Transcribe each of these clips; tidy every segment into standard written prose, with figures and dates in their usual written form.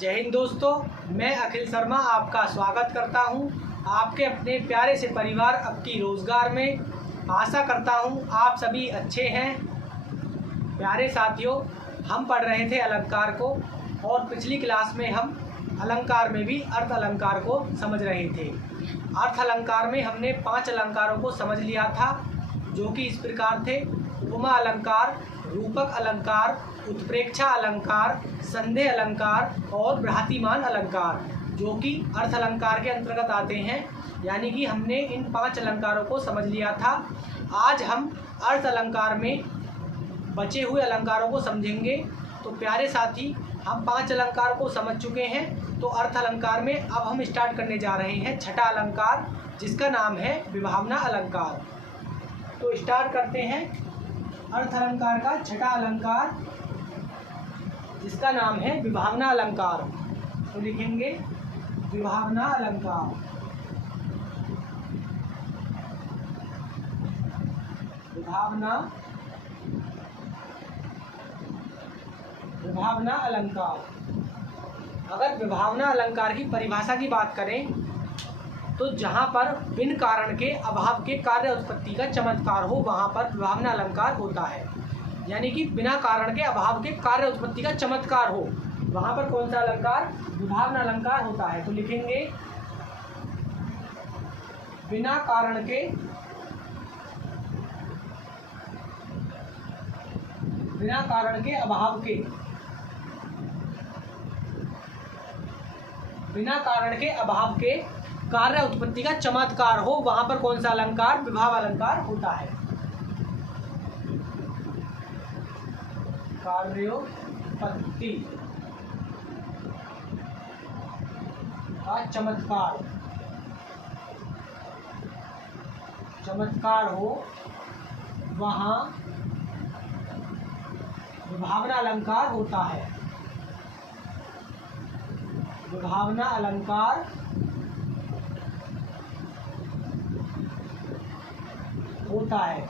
जय हिंद दोस्तों, मैं अखिल शर्मा आपका स्वागत करता हूं आपके अपने प्यारे से परिवार आपकी रोज़गार में। आशा करता हूं आप सभी अच्छे हैं। प्यारे साथियों, हम पढ़ रहे थे अलंकार को और पिछली क्लास में हम अलंकार में भी अर्थ अलंकार को समझ रहे थे। अर्थ अलंकार में हमने 5 अलंकारों को समझ लिया था, जो कि इस प्रकार थे: उपमा अलंकार, रूपक अलंकार, उत्प्रेक्षा अलंकार, संदेह अलंकार और भ्रातिमान अलंकार, जो कि अर्थ अलंकार के अंतर्गत आते हैं। यानी कि हमने इन 5 अलंकारों को समझ लिया था। आज हम अर्थ अलंकार में बचे हुए अलंकारों को समझेंगे। तो प्यारे साथी, हम 5 अलंकार को समझ चुके हैं। तो अर्थ अलंकार में अब हम स्टार्ट करने जा रहे हैं छठा अलंकार, जिसका नाम है विभावना अलंकार। तो स्टार्ट करते हैं अर्थ अलंकार का छठा अलंकार, जिसका नाम है विभावना अलंकार। तो लिखेंगे विभावना अलंकार। विभावना अलंकार। अगर विभावना अलंकार की परिभाषा की बात करें तो जहाँ पर बिन कारण के अभाव के कार्य उत्पत्ति का चमत्कार हो, वहाँ पर विभावना अलंकार होता है। यानी कि बिना कारण के अभाव के कार्य उत्पत्ति का चमत्कार हो, वहाँ पर कौन सा अलंकार? विभावना अलंकार होता है। तो लिखेंगे बिना कारण के अभाव के, बिना कारण के अभाव के कार्य उत्पत्ति का चमत्कार हो, वहां पर कौन सा अलंकार? विभाव अलंकार होता है। कार्योत्पत्ति का चमत्कार हो, वहां विभावना अलंकार होता है। विभावना अलंकार होता है।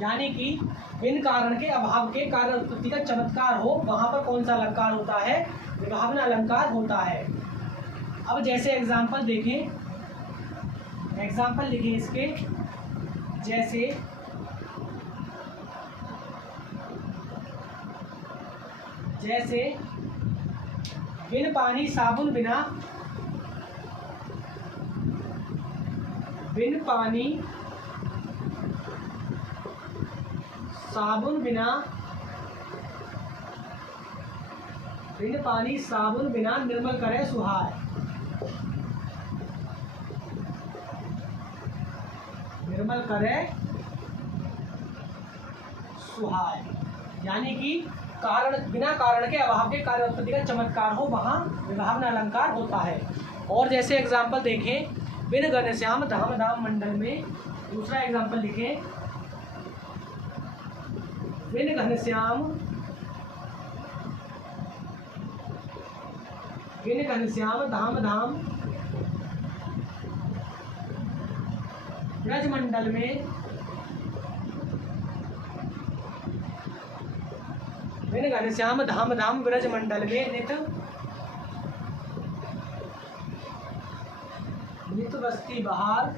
यानी कि बिन कारण के अभाव के कार्य उत्पत्ति का चमत्कार हो, वहां पर कौन सा अलंकार होता है? विभावना अलंकार होता है। अब जैसे एग्जाम्पल देखें, एग्जाम्पल लिखें इसके। जैसे बिन पानी साबुन बिना, बिन पानी साबुन बिना निर्मल करे सुहाए। निर्मल करे सुहाए। यानी कि बिना कारण के अभाव के कार्य उत्पत्ति का चमत्कार हो, वहाँ विभावना अलंकार होता है। और जैसे एग्जाम्पल देखें, बिन घनश्याम धाम धाम मंडल में। दूसरा एग्जाम्पल लिखें, बिन घनश्याम धाम धाम ब्रजमंडल में। बिन घनश्याम धाम धाम ब्रजमंडल में नित बसती बहार।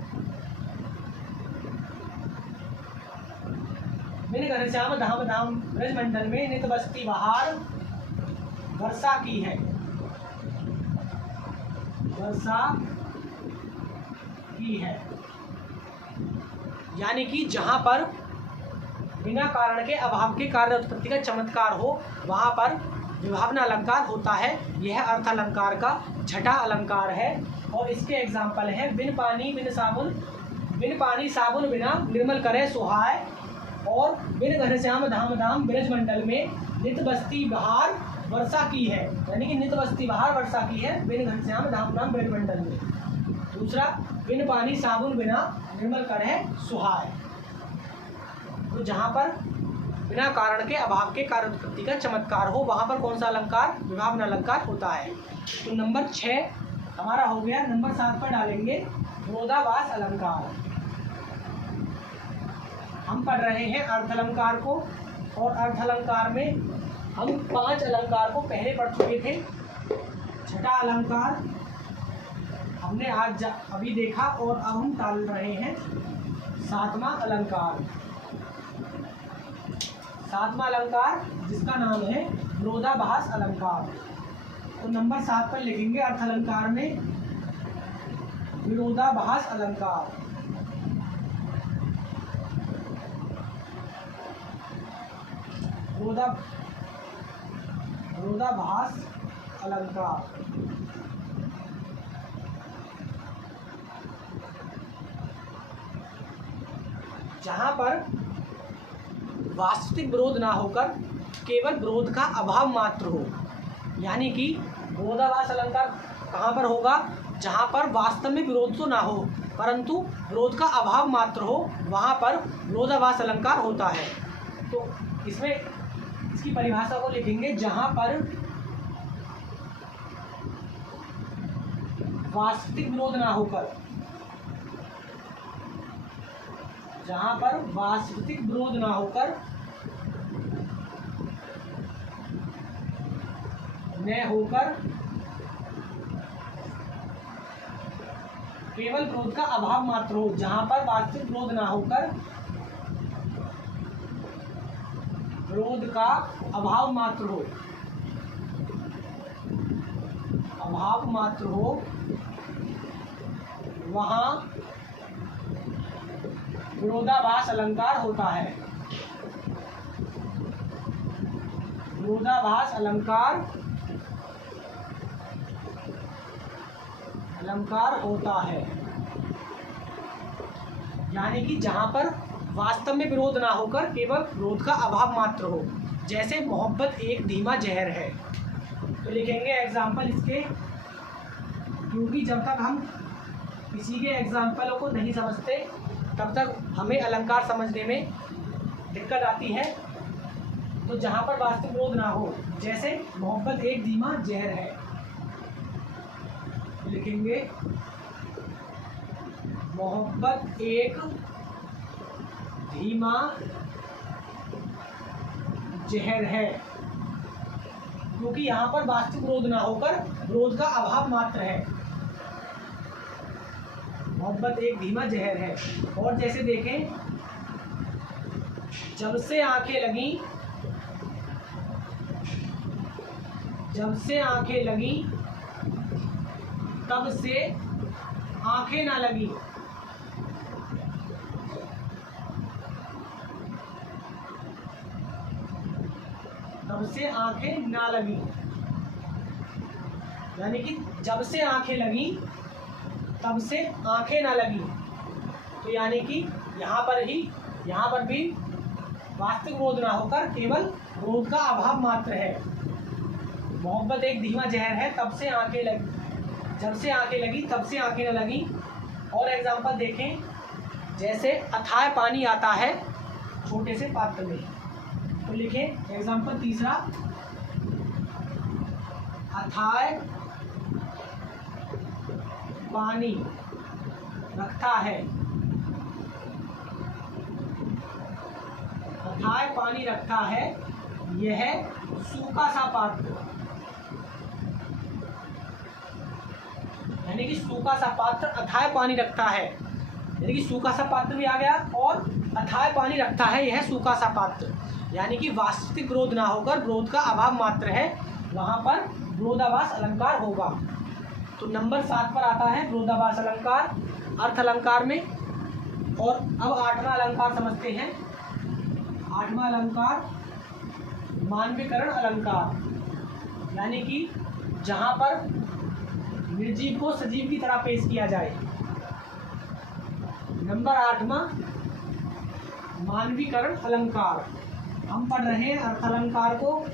बिन घनश्याम धाम धाम ब्रजमंडल में नित बसती बहार वर्षा की है। यानी कि जहां पर बिना कारण के अभाव के कार्य उत्पत्ति का चमत्कार हो, वहां पर विभावना अलंकार होता है। यह अर्थ अलंकार का छठा अलंकार है। और इसके एग्जाम्पल हैं बिन पानी साबुन बिना निर्मल करे सुहाए, और बिन घनश्याम धाम धाम ब्रजमंडल में नित बसती बहार वर्षा की है। यानी कि नित बसती बहार वर्षा की है बिन घनश्याम धाम धाम ब्रजमंडल में। दूसरा, बिन पानी साबुन बिना निर्मल करे सुहाए। तो जहाँ पर बिना कारण के अभाव के कार्य उत्पत्ति का चमत्कार हो, वहाँ पर कौन सा अलंकार? विभावना अलंकार होता है। तो नंबर 6 हमारा हो गया। नंबर 7 पर डालेंगे विरोधाभास अलंकार। हम पढ़ रहे हैं अर्थ अलंकार को, और अर्थ अलंकार में हम 5 अलंकार को पहले पढ़ चुके थे। छठा अलंकार हमने आज अभी देखा और अब हम डाल रहे हैं सातवां अलंकार। सातवां अलंकार जिसका नाम है विरोधाभास अलंकार। तो नंबर 7 पर लिखेंगे अर्थ अलंकार में विरोधाभास अलंकार। विरोधाभास अलंकार। जहां पर वास्तविक विरोध ना होकर केवल विरोध का अभाव मात्र हो, यानी कि विरोधाभास अलंकार कहाँ पर होगा? जहाँ पर वास्तव में विरोध तो ना हो परंतु विरोध का अभाव मात्र हो, वहाँ पर विरोधाभास अलंकार होता है। तो इसमें इसकी परिभाषा को लिखेंगे, जहाँ पर वास्तविक विरोध ना होकर, जहाँ पर वास्तविक विरोध ना होकर केवल विरोध का अभाव मात्र हो। जहाँ पर वास्तविक विरोध ना होकर विरोध का अभाव मात्र हो, वहाँ विरोधाभास अलंकार होता है। विरोधाभास अलंकार होता है, यानी कि जहां पर वास्तव में विरोध ना होकर केवल विरोध का अभाव मात्र हो। जैसे मोहब्बत एक धीमा जहर है। तो लिखेंगे एग्जाम्पल इसके, क्योंकि जब तक हम किसी के एग्जाम्पलों को नहीं समझते तब तक हमें अलंकार समझने में दिक्कत आती है। तो जहाँ पर वास्तविक विरोध ना हो, जैसे मोहब्बत एक धीमा जहर है, लिखेंगे मोहब्बत एक धीमा जहर है, क्योंकि यहाँ पर वास्तविक विरोध ना होकर विरोध का अभाव मात्र है। मोहब्बत एक धीमा जहर है। और जैसे देखें, जब से आंखें लगी तब से आंखें ना लगी। तब से आंखें ना लगी, यानी कि जब से आंखें लगी तब से आंखें ना लगी। तो यानी कि यहाँ पर भी वास्तविक विरोध ना होकर केवल विरोध का अभाव मात्र है। मोहब्बत एक धीमा जहर है, तब से आंखें लगी, जब से आंखें लगी तब से आंखें न लगी। और एग्जाम्पल देखें, जैसे अथाह पानी आता है छोटे से पात्र में। तो लिखें एग्जाम्पल तीसरा, अथाह पानी रखता है, अथाह पानी रखता है, यह सूखा सा पात्र, यानी कि सूखा सा पात्र अथाह पानी रखता है, यानी कि सूखा सा पात्र भी आ गया और अथाह पानी रखता है यह सूखा सा पात्र, यानी कि वास्तविक विरोध ना होकर विरोध का अभाव मात्र है, वहाँ पर विरोधाभास अलंकार होगा। तो नंबर 7 पर आता है विरोधाभास अलंकार अर्थ अलंकार में। और अब 8वां अलंकार समझते हैं। 8वां अलंकार मानवीकरण अलंकार, यानी कि जहाँ पर निर्जीव को सजीव की तरह पेश किया जाए। नंबर 8वां मानवीकरण अलंकार। हम पढ़ रहे हैं अर्थ अलंकार को,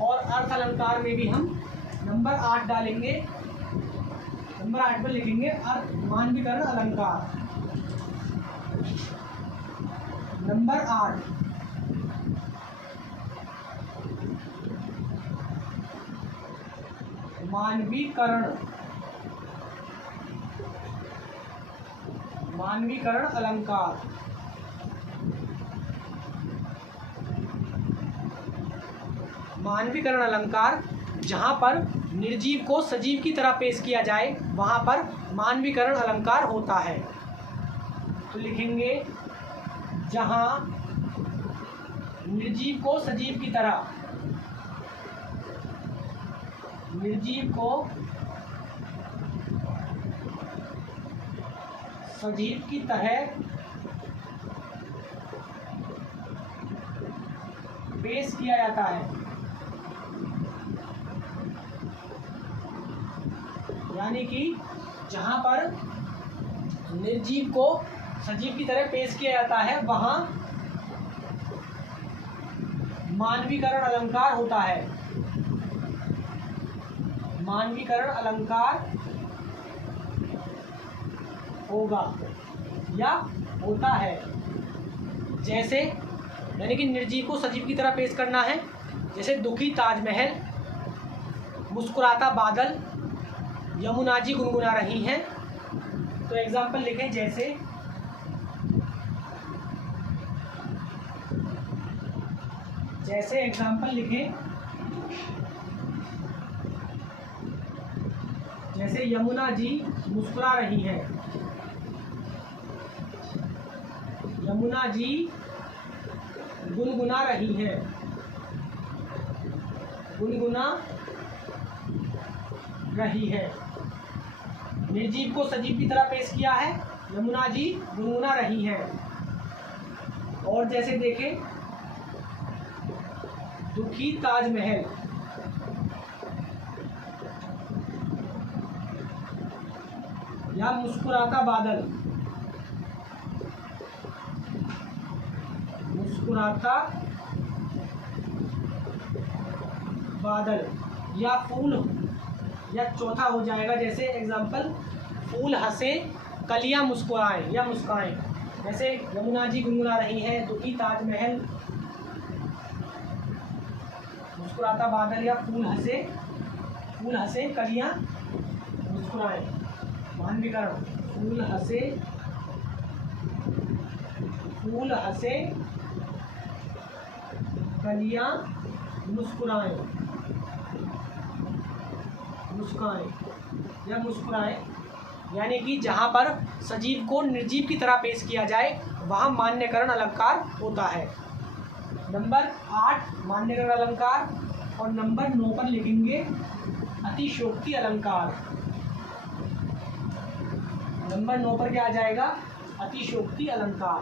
और अर्थ अलंकार में भी हम नंबर 8 डालेंगे। नंबर 8 पर लिखेंगे अर्थ मानवीकरण अलंकार। नंबर 8 मानवीकरण अलंकार। मानवीकरण अलंकार जहाँ पर निर्जीव को सजीव की तरह पेश किया जाए वहाँ पर मानवीकरण अलंकार होता है। तो लिखेंगे जहाँ निर्जीव को सजीव की तरह, निर्जीव को सजीव की तरह पेश किया जाता है, यानी कि जहाँ पर निर्जीव को सजीव की तरह पेश किया जाता है वहाँ मानवीकरण अलंकार होता है, मानवीकरण अलंकार होगा या होता है। जैसे यानी कि निर्जीव को सजीव की तरह पेश करना है, जैसे दुखी ताजमहल, मुस्कुराता बादल, यमुना जी गुनगुना रही हैं। तो एग्जाम्पल लिखें, जैसे एग्जाम्पल लिखें, जैसे यमुना जी मुस्कुरा रही हैं, यमुना जी गुनगुना रही हैं, गुनगुना रही है। निर्जीव को सजीव की तरह पेश किया है, यमुना जी गुनगुना रही हैं। और जैसे देखें, दुखी ताजमहल, या मुस्कुराता बादल, मुस्कुराता बादल, या फूल, या चौथा हो जाएगा जैसे एग्जाम्पल, फूल हंसे कलियां मुस्कुराएं या मुस्काएं। जैसे यमुना जी गुनगुना रही हैं, दुखी ताजमहल, मुस्कुराता बादल, या फूल हंसे कलियां मुस्कुराएं। मानवीकरण, फूल हंसे कलियां मुस्कुराएं या मुस्कुराएं, यानी कि जहाँ पर सजीव को निर्जीव की तरह पेश किया जाए वहाँ मान्यकरण अलंकार होता है। नंबर 8 मान्यकरण अलंकार, और नंबर 9 पर लिखेंगे अतिशयोक्ति अलंकार। नंबर 9 पर क्या आ जाएगा? अतिशयोक्ति अलंकार।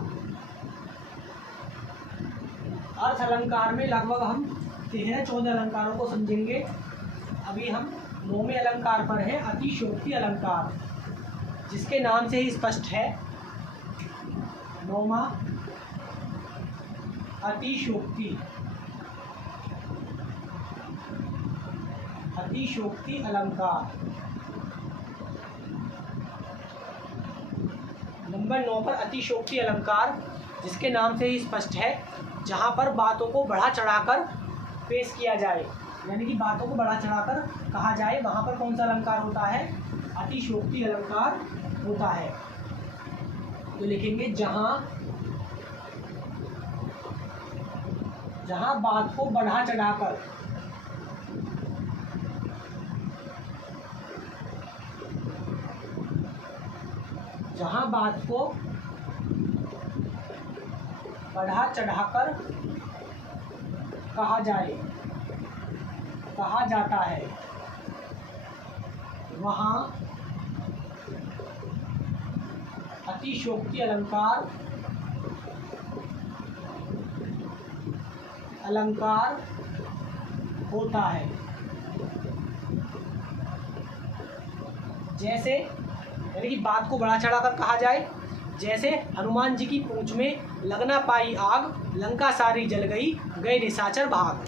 अर्थ अलंकार में लगभग हम 13-14 अलंकारों को समझेंगे। अभी हम 9वें अलंकार पर हैं, अतिशयोक्ति अलंकार, जिसके नाम से ही स्पष्ट है। 9वां अतिशयोक्ति अलंकार। नंबर 9 पर अतिशयोक्ति अलंकार, जिसके नाम से ही स्पष्ट है, जहाँ पर बातों को बढ़ा चढ़ाकर पेश किया जाए, यानी कि बातों को बढ़ा चढ़ाकर कहा जाए, वहाँ पर कौन सा अलंकार होता है? अतिशयोक्ति अलंकार होता है। तो लिखेंगे जहाँ बात को बढ़ा चढ़ाकर कहा जाता है, वहाँ अतिशयोक्ति अलंकार होता है। जैसे यानी कि बात को बढ़ा चढ़ाकर कहा जाए, जैसे हनुमान जी की पूंछ में लगना पाई आग, लंका सारी जल गई, गए निशाचर भाग।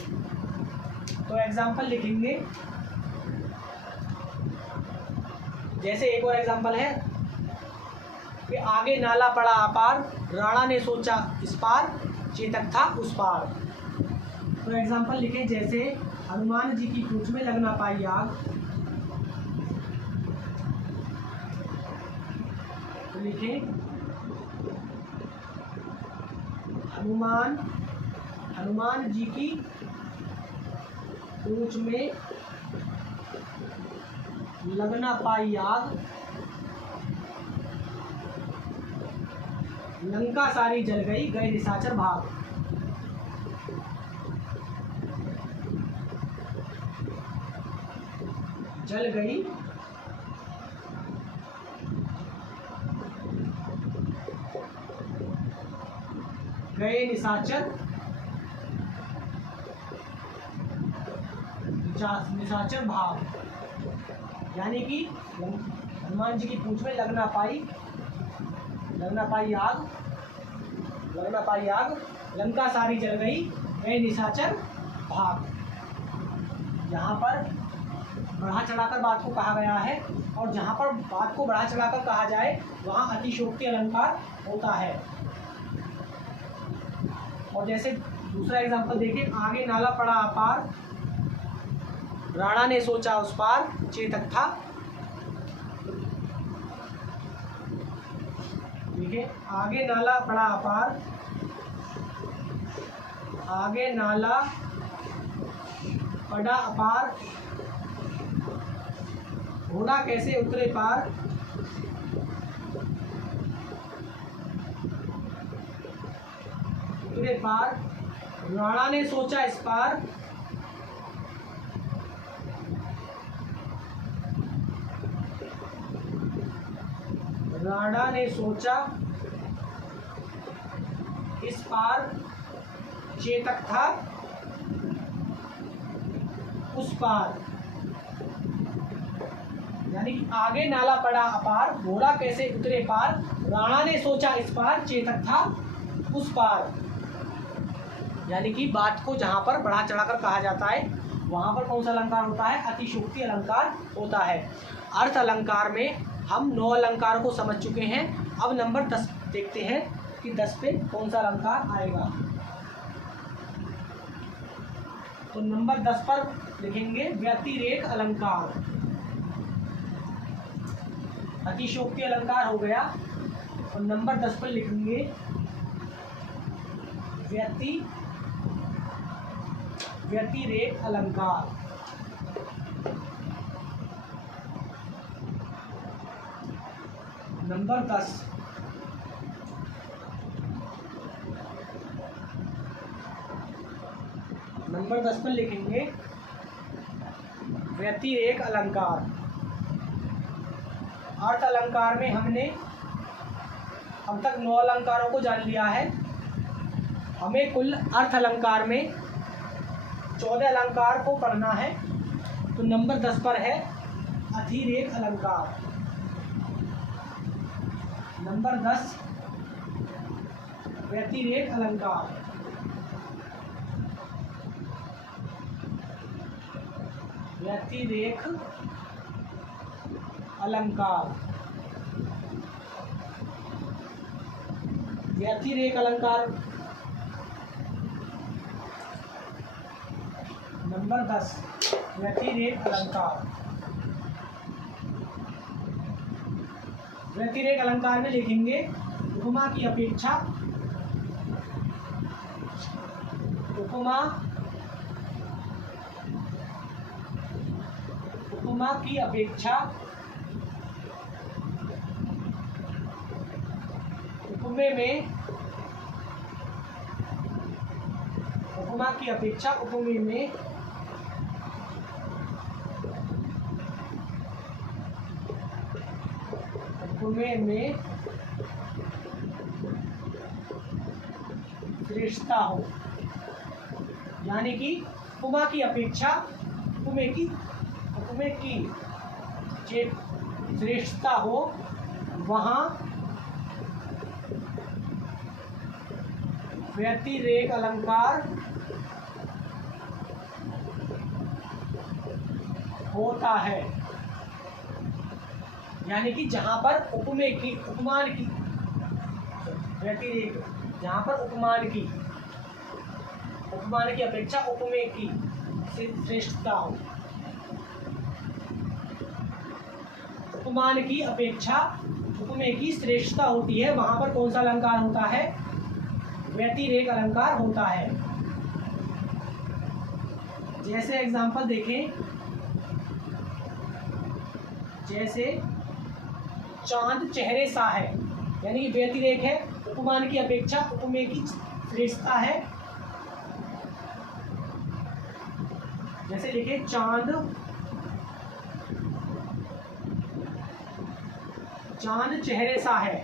तो एग्जाम्पल लिखेंगे, जैसे एक और एग्जाम्पल है कि आगे नाला पड़ा अपार, राणा ने सोचा इस पार, चेतक था उस पार। तो एग्जाम्पल लिखें, जैसे हनुमान जी की पूंछ में लगना पाई आग, तो लिखें हनुमान जी की पूंछ में लगना पाई आग, लंका सारी जल गई, गए निशाचर भाग। जल गई गए निशाचर, निशाचर भाग। यानी कि हनुमान जी की पूंछ में लगना पाई आग, लगना पाई आग, लंका सारी जल गई, गए निशाचर भाग। यहाँ पर बढ़ा चढ़ाकर बात को कहा गया है, और जहाँ पर बात को बढ़ा चढ़ाकर कहा जाए वहाँ अतिशयोक्ति अलंकार होता है। और जैसे दूसरा एग्जांपल देखें, आगे नाला पड़ा अपार, राणा ने सोचा उस पार, चेतक था। देखिए, आगे नाला पड़ा अपार, आगे नाला पड़ा अपार, घोड़ा कैसे उतरे पार, उतरे पार, राणा ने सोचा इस पार, राणा ने सोचा इस पार, चेतक था उस पार। यानी कि आगे नाला पड़ा अपार, घोड़ा कैसे उतरे पार, राणा ने सोचा इस पार, चेतक था उस पार। यानी कि बात को जहाँ पर बढ़ा चढ़ाकर कहा जाता है वहाँ पर कौन सा अलंकार होता है? अतिशयोक्ति अलंकार होता है। अर्थ अलंकार में हम 9 अलंकारों को समझ चुके हैं। अब नंबर 10 देखते हैं कि 10 पे कौन सा अलंकार आएगा। तो नंबर 10 पर लिखेंगे व्यतिरेक अलंकार। अतिशयोक्ति अलंकार हो गया, और नंबर 10 पर लिखेंगे व्यतिरेक अलंकार। नंबर 10 नंबर 10 पर लिखेंगे व्यतिरेक अलंकार। अर्थ अलंकार में हमने अब तक 9 अलंकारों को जान लिया है। हमें कुल अर्थ अलंकार में 14 अलंकार को पढ़ना है। तो नंबर 10 पर है अतिरेक अलंकार। नंबर 10 व्यतिरेक अलंकार। व्यतिरेक अलंकार। व्यतिरेक अलंकार नंबर 10 व्यतिरेक अलंकार। व्यतिरेक अलंकार में लिखेंगे उपमा की अपेक्षा, उपमा की अपेक्षा, उपमे में, उपमा की अपेक्षा उपमे में श्रेष्ठता हो। यानी कि उपमा की अपेक्षा उपमे की श्रेष्ठता हो, वहाँ व्यतिरेक अलंकार होता है। यानी कि जहाँ पर उपमान की व्यतिरेक, जहाँ पर उपमान की अपेक्षा उपमे की श्रेष्ठता हो। उपमान की अपेक्षा उपमे की श्रेष्ठता होती है, वहाँ पर कौन सा अलंकार होता है? व्यतिरेक अलंकार होता है। जैसे एग्जाम्पल देखें, जैसे चांद चेहरे सा है, यानी कि व्यतिरेक है, उपमान की अपेक्षा उपमेय की श्रेष्ठता है। जैसे लिखे चांद चेहरे सा है,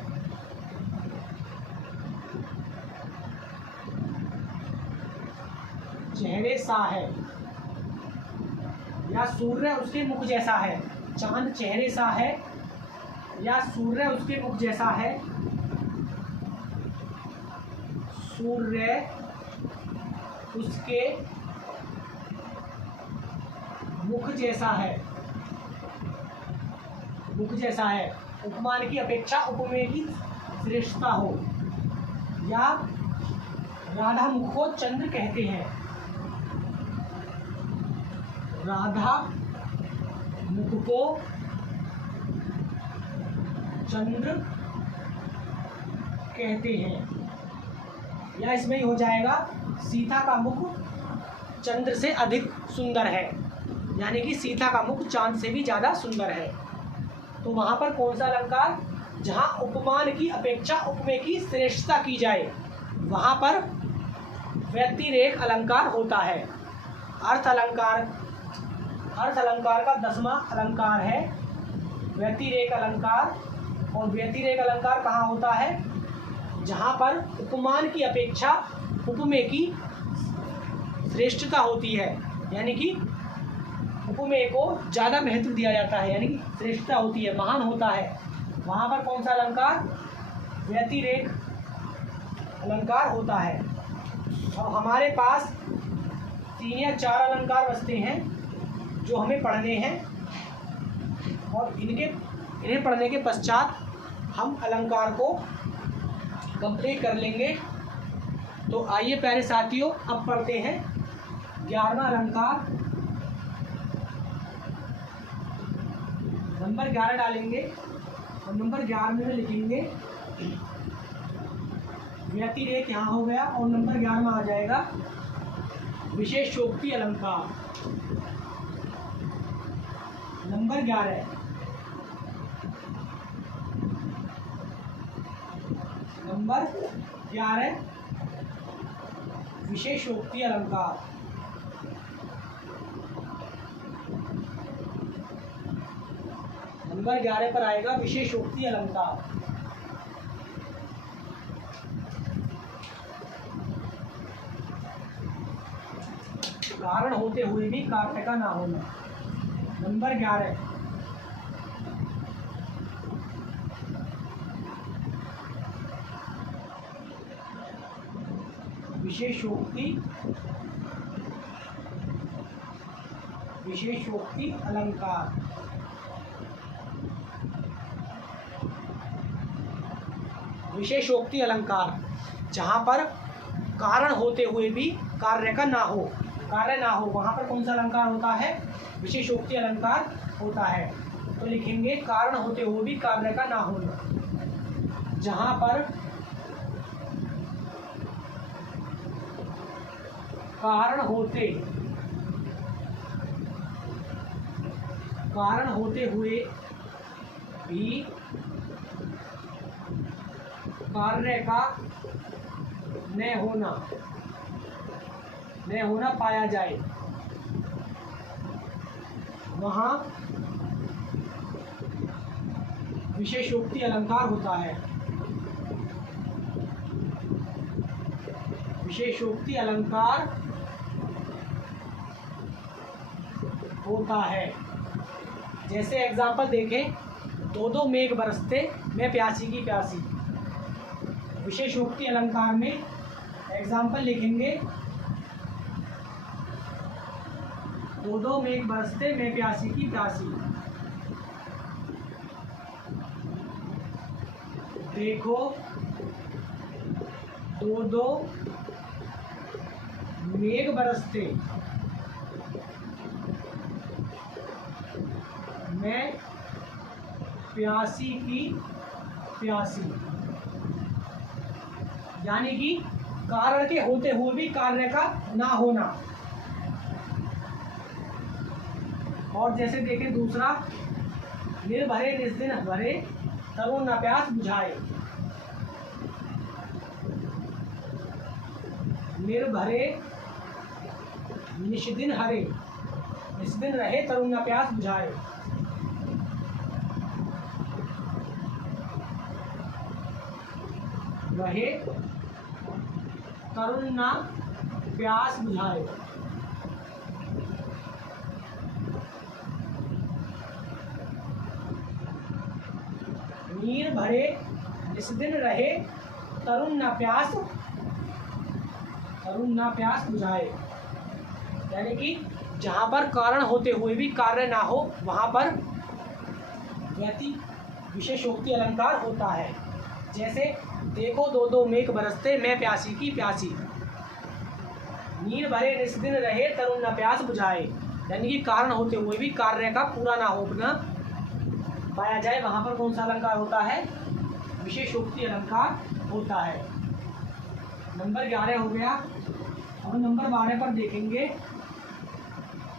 चेहरे सा है, या सूर्य उसके मुख जैसा है। चांद चेहरे सा है या सूर्य उसके मुख जैसा है, सूर्य उसके मुख जैसा है, मुख जैसा है, उपमान की अपेक्षा उपमेय की श्रेष्ठता हो, या राधा मुख को चंद्र कहते हैं, राधा मुख को चंद्र कहते हैं। या इसमें ही हो जाएगा सीता का मुख चंद्र से अधिक सुंदर है, यानी कि सीता का मुख चांद से भी ज़्यादा सुंदर है। तो वहाँ पर कौन सा अलंकार, जहाँ उपमान की अपेक्षा उपमेय की श्रेष्ठता की जाए, वहाँ पर व्यतिरेक अलंकार होता है। अर्थ अलंकार का 10वां अलंकार है व्यतिरेक अलंकार। और व्यतिरेक अलंकार कहाँ होता है, जहाँ पर उपमान की अपेक्षा उपमेय की श्रेष्ठता होती है, यानी कि उपमेय को ज़्यादा महत्व दिया जाता है, यानी कि श्रेष्ठता होती है, महान होता है। वहाँ पर कौन सा अलंकार, व्यतिरेक अलंकार होता है। और हमारे पास 3 या 4 अलंकार बचते हैं जो हमें पढ़ने हैं, और इन्हें पढ़ने के पश्चात हम अलंकार को कंप्लीट कर लेंगे। तो आइए प्यारे साथियों, अब पढ़ते हैं 11वां अलंकार। नंबर 11 डालेंगे और नंबर 11 में लिखेंगे व्यतिरेक, यहाँ हो गया, और नंबर 11 में आ जाएगा विशेषोक्ति अलंकार। नंबर 11 विशेषोक्ति अलंकार। नंबर 11 पर आएगा विशेषोक्ति अलंकार। कारण होते हुए भी कार्य का ना होना। नंबर 11 विशेषोक्ति अलंकार। विशेषोक्ति अलंकार जहाँ पर कारण होते हुए भी कार्य का ना हो, वहाँ पर कौन सा अलंकार होता है, विशेषोक्ति अलंकार होता है। तो लिखेंगे कारण होते हुए भी कार्य का ना होना। जहाँ पर कारण होते हुए भी कार्य का न होना पाया जाए, वहाँ विशेषोक्ति अलंकार होता है। विशेषोक्ति अलंकार होता है। जैसे एग्जाम्पल देखें, 2 मेघ बरसते, मैं प्यासी की प्यासी। विशेषोक्ति अलंकार में एग्जाम्पल लिखेंगे, 2 मेघ बरसते, मैं प्यासी की प्यासी। देखो 2 मेघ बरसते, मैं प्यासी की प्यासी। यानी कि कारण के होते हुए भी कार्य का ना होना। और जैसे देखें दूसरा, निर्भरे निस्दिन भरे तरुण न प्यास बुझाए। निर्भरे निष्दिन हरे, निस्दिन रहे तरुण न प्यास बुझाए। रहे तरुण न प्यास बुझाए। नीर भरे निस्दिन रहे तरुण न प्यास बुझाए। यानी कि जहाँ पर कारण होते हुए भी कार्य ना हो वहाँ पर व्यति विशेषोक्ति अलंकार होता है। जैसे देखो दो दो मेघ बरसते मैं प्यासी की प्यासी। नीर भरे निस्दिन रहे तरुण न प्यास बुझाए। यानी कि कारण होते हुए भी कार्य का पूरा ना होना पाया जाए वहाँ पर कौन सा अलंकार होता है? विशेषोक्ति अलंकार होता है। नंबर 11 हो गया। अब नंबर 12 पर देखेंगे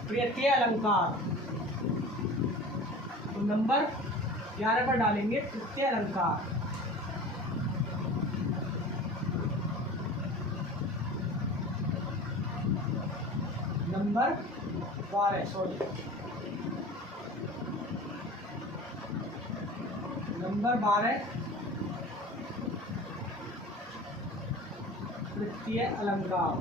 प्रत्यय अलंकार। तो नंबर 11 पर डालेंगे प्रत्यय अलंकार। नंबर 12 प्रत्यय अलंकार।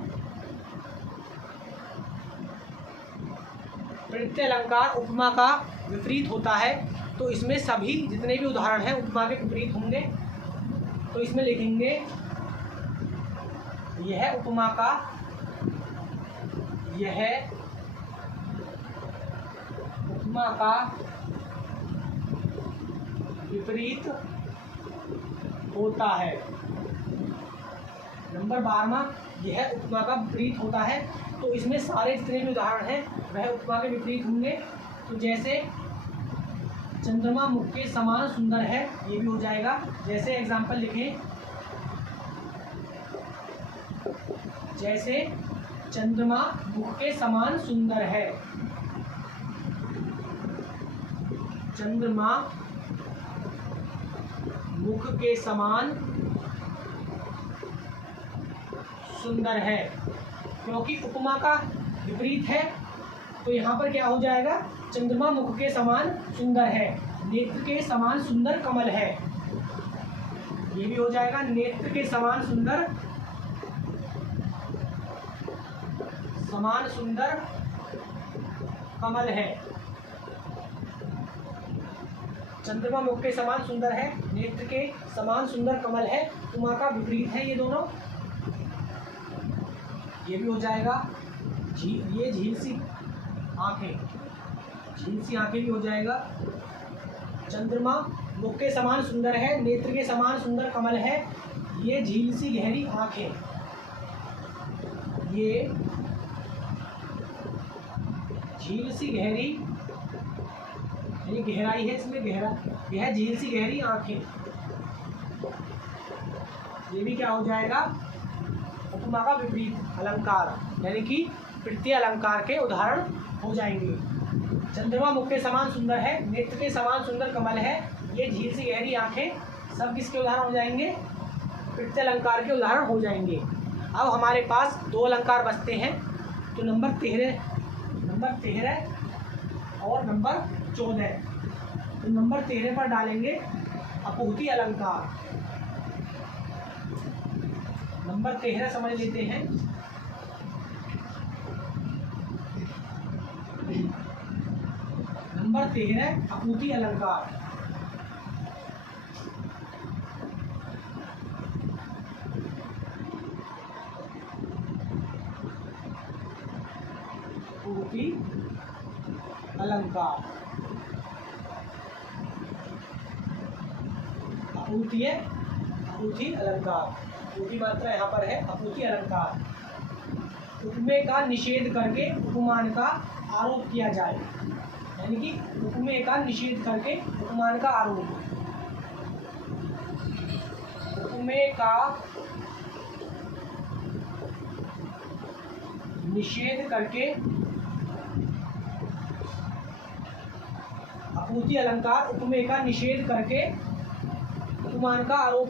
प्रत्यय अलंकार उपमा का विपरीत होता है। तो इसमें सभी जितने भी उदाहरण हैं उपमा के विपरीत होंगे। तो इसमें लिखेंगे यह उपमा का विपरीत होता है। नंबर 12 यह उपमा का विपरीत होता है। तो इसमें सारे जितने भी उदाहरण हैं वह उपमा के विपरीत होंगे। तो जैसे चंद्रमा मुख के समान सुंदर है, ये भी हो जाएगा। जैसे एग्जाम्पल लिखें, जैसे चंद्रमा मुख के समान सुंदर है। चंद्रमा मुख के समान सुंदर है। क्योंकि उपमा का विपरीत है तो यहाँ पर क्या हो जाएगा? चंद्रमा मुख के समान सुंदर है, नेत्र के समान सुंदर कमल है। ये भी हो जाएगा, नेत्र के समान सुंदर कमल है। चंद्रमा मुख के समान सुंदर है, नेत्र के समान सुंदर कमल है। उपमा का विपरीत है ये दोनों। ये भी हो जाएगा। ये झील सी आंखें भी हो जाएगा। चंद्रमा मुख के समान सुंदर है, नेत्र के समान सुंदर कमल है। ये झील सी गहरी आंखें, ये झील सी गहरी यानी गहराई है इसमें गहरा। यह झील सी गहरी आंखें, ये भी क्या हो जाएगा? उपमा का विपरीत अलंकार, यानी कि प्रत्यय अलंकार के उदाहरण हो जाएंगे। चंद्रमा मुख के समान सुंदर है, नेत्र के समान सुंदर कमल है, ये झील सी गहरी आंखें, सब किसके उदाहरण हो जाएंगे? प्रत्यय अलंकार के उदाहरण हो जाएंगे। अब हमारे पास 2 अलंकार बचते हैं। तो नंबर 13 और नंबर 14। तो नंबर 13 पर डालेंगे अपूर्ति अलंकार। नंबर 13 समझ लेते हैं। नंबर 13 अपूर्ति अलंकार। अपूर्ति अलंकार। अपूर्ति अलंकार, अपूर्ति मात्रा यहाँ पर है। अपूर्ति अलंकार उपमेय का निषेध करके उपमान का आरोप किया जाए। यानी कि उपमेय का निषेध करके उपमान का आरोप। उपमेय का निषेध करके अपूर्ति अलंकार उपमेय का निषेध करके उपमान का आरोप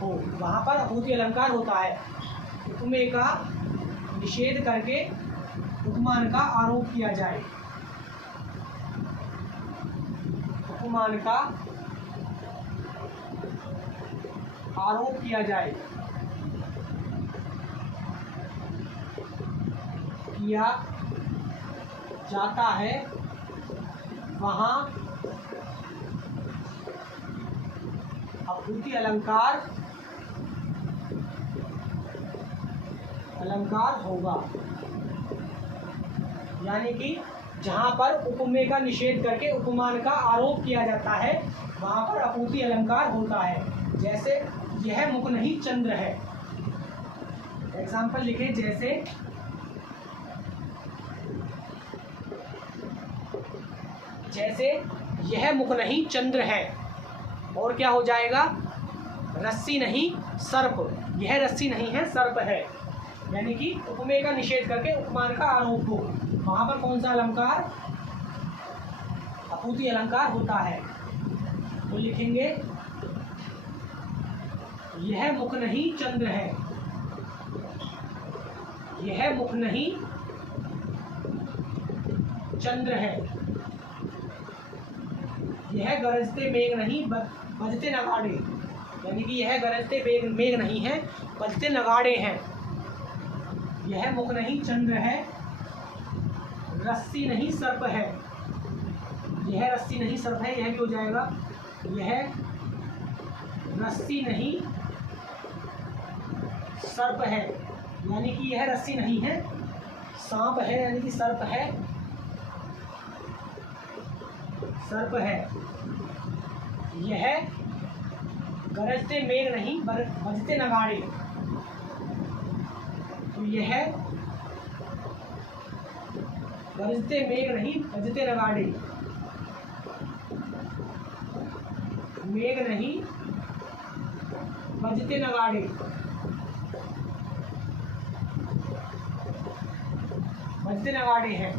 हो, वहाँ पर अपूर्ति अलंकार होता है। उपमेय का निषेध करके उपमान का आरोप किया जाए, उपमान का आरोप किया जाए, किया जाता है, वहाँ अपूर्ति अलंकार होगा। यानी कि जहाँ पर उपमेय का निषेध करके उपमान का आरोप किया जाता है, वहाँ पर अपूर्ति अलंकार होता है। जैसे यह मुख नहीं चंद्र है। एग्जाम्पल लिखे, जैसे यह मुख नहीं चंद्र है, और क्या हो जाएगा, रस्सी नहीं सर्प। यह रस्सी नहीं है, सर्प है। यानी कि उपमेय का निषेध करके उपमान का आरोप हो, वहां पर कौन सा अलंकार, अपूर्ति अलंकार होता है। तो लिखेंगे यह मुख नहीं चंद्र है, यह मुख नहीं चंद्र है, यह गरजते मेघ नहीं बजते नगाड़े। यानी कि यह गरजते मेघ नहीं है, बजते नगाड़े हैं। यह मुख नहीं चंद्र है, रस्सी नहीं सर्प है। यह रस्सी नहीं सर्प है, यह भी हो जाएगा। यह रस्सी नहीं सर्प है, यानी कि यह रस्सी नहीं है, सांप है, यानी कि सर्प है, सर्प है। यह गरजते मेघ नहीं बजते नगाड़े। तो यह गरजते मेघ नहीं बजते नगाड़े, मेघ नहीं बजते नगाड़े। बजते नगाड़े हैं।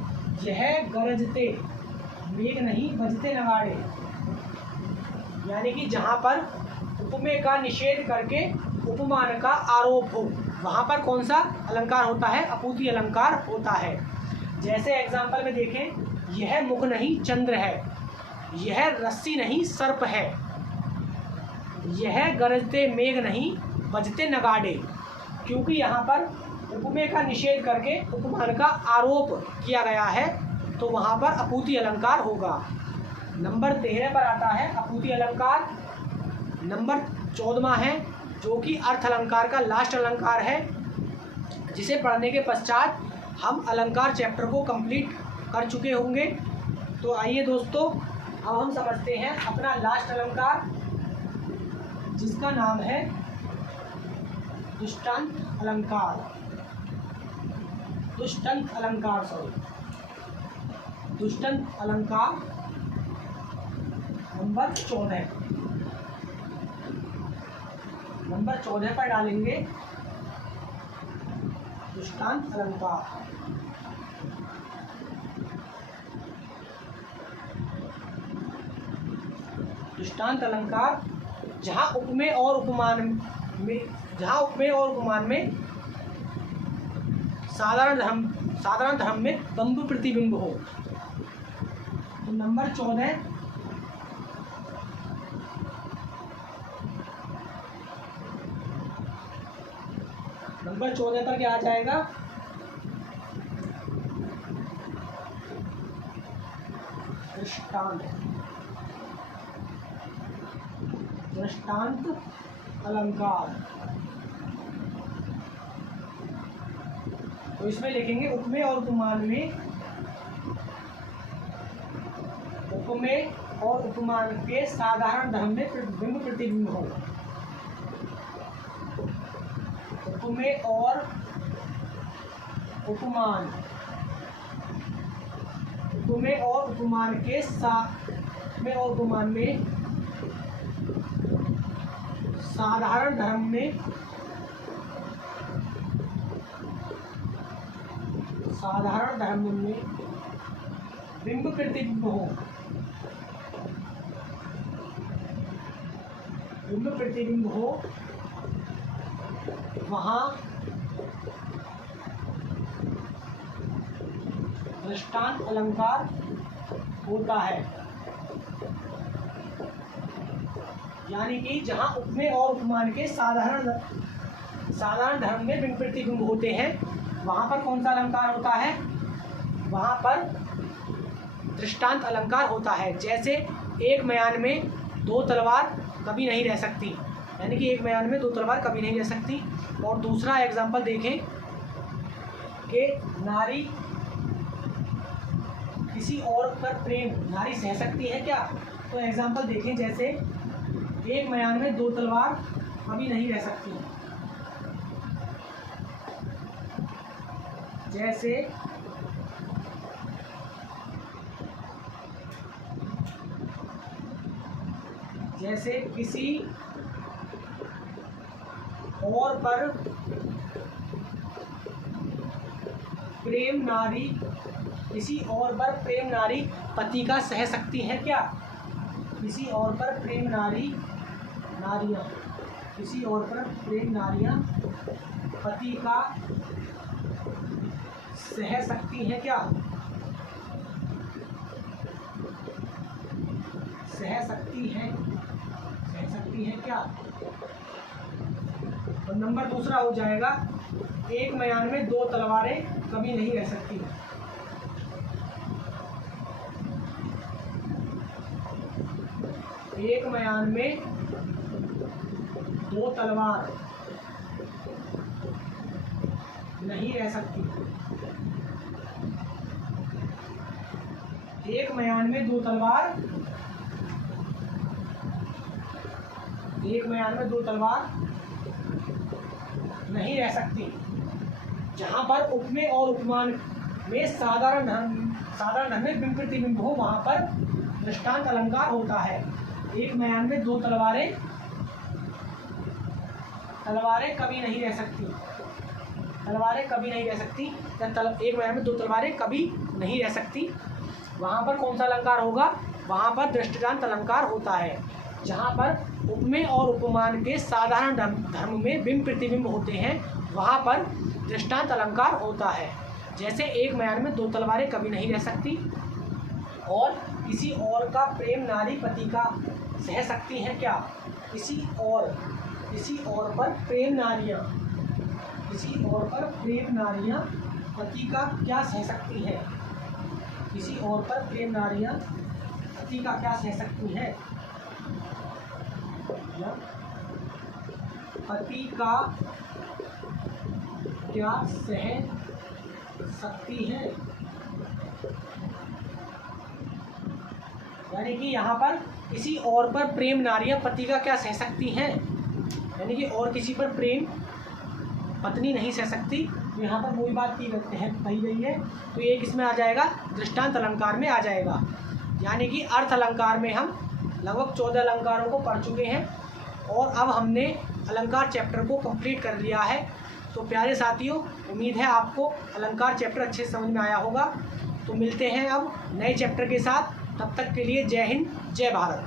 यह गरजते मेघ नहीं बजते नगाड़े। यानी कि जहाँ पर उपमेय का निषेध करके उपमान का आरोप हो, वहाँ पर कौन सा अलंकार होता है, अपूर्ति अलंकार होता है। जैसे एग्जाम्पल में देखें, यह मुख नहीं चंद्र है, यह रस्सी नहीं सर्प है, यह गरजते मेघ नहीं बजते नगाड़े। क्योंकि यहाँ पर उपमेय का निषेध करके उपमान का आरोप किया गया है, तो वहाँ पर अपूर्ति अलंकार होगा। नंबर 13 पर आता है अपूर्ति अलंकार। नंबर 14वां है, जो कि अर्थ अलंकार का लास्ट अलंकार है, जिसे पढ़ने के पश्चात हम अलंकार चैप्टर को कंप्लीट कर चुके होंगे। तो आइए दोस्तों, अब हम समझते हैं अपना लास्ट अलंकार, जिसका नाम है दृष्टांत अलंकार। दृष्टांत अलंकार नंबर 14। नंबर 14 पर डालेंगे दृष्टांत अलंकार। दृष्टांत अलंकार जहाँ उपमेय और उपमान में साधारण धर्म में बिंब प्रतिबिंब हो। तो नंबर 14 पर क्या आ जाएगा, दृष्टांत अलंकार। तो इसमें लिखेंगे उपमेय और उपमान के साधारण धर्म में बिंब प्रतिबिंब हो। उपमेय और उपमान के उपमान में साधारण धर्म में बिंब प्रतिबिंब हो। बिंब प्रतिबिंब हो वहाँ दृष्टांत अलंकार होता है। यानी कि जहाँ उपमेय और उपमान के साधारण धर्म में बिंब प्रतिबिंब होते हैं वहाँ पर कौन सा अलंकार होता है? वहाँ पर दृष्टांत अलंकार होता है। जैसे एक म्यान में दो तलवार कभी नहीं रह सकती, यानी कि एक म्यान में दो तलवार कभी नहीं रह सकती। और दूसरा एग्जाम्पल देखें कि नारी किसी और पर प्रेम नारी सह सकती है क्या? तो एग्जाम्पल देखें, जैसे एक म्यान में दो तलवार कभी नहीं रह सकती। जैसे किसी और पर प्रेम नारी पति का सह सकती है क्या? किसी और पर प्रेम नारियां पति का सह सकती हैं क्या? सह सकती हैं क्या? और नंबर दूसरा हो जाएगा, एक म्यान में दो तलवारें कभी नहीं रह सकती। एक म्यान में दो तलवार नहीं रह सकती। एक म्यान में दो तलवार नहीं रह सकती। जहाँ पर उपमेय और उपमान में साधारण धर्म में बिंब प्रतिबिंब हो वहाँ पर दृष्टांत अलंकार होता है। एक म्यान में दो तलवारें कभी नहीं रह सकती। एक म्यान में दो तलवारें कभी नहीं रह सकती। वहाँ पर कौन सा अलंकार होगा? वहाँ पर दृष्टांत अलंकार होता है। जहाँ पर उपमेय और उपमान के साधारण धर्म में बिंब प्रतिबिंब होते हैं वहाँ पर दृष्टांत अलंकार होता है। जैसे एक म्यान में दो तलवारें कभी नहीं रह सकती और किसी और का प्रेम नारी पति का सह सकती हैं क्या? किसी और पर प्रेम नारियां पति का क्या सह सकती हैं? किसी और पर प्रेम नारियां पति का क्या सह सकती हैं? पति का क्या सह सकती है? यानी कि यहाँ पर किसी और पर प्रेम नारियां पति का क्या सह सकती हैं, यानी कि और किसी पर प्रेम पत्नी नहीं सह सकती। तो यहाँ पर वही बात कही गई है। तो ये किस में आ जाएगा? दृष्टांत अलंकार में आ जाएगा। यानी कि अर्थ अलंकार में हम लगभग 14 अलंकारों को पढ़ चुके हैं और अब हमने अलंकार चैप्टर को कंप्लीट कर लिया है। तो प्यारे साथियों, उम्मीद है आपको अलंकार चैप्टर अच्छे से समझ में आया होगा। तो मिलते हैं अब नए चैप्टर के साथ। तब तक के लिए जय हिंद, जय भारत।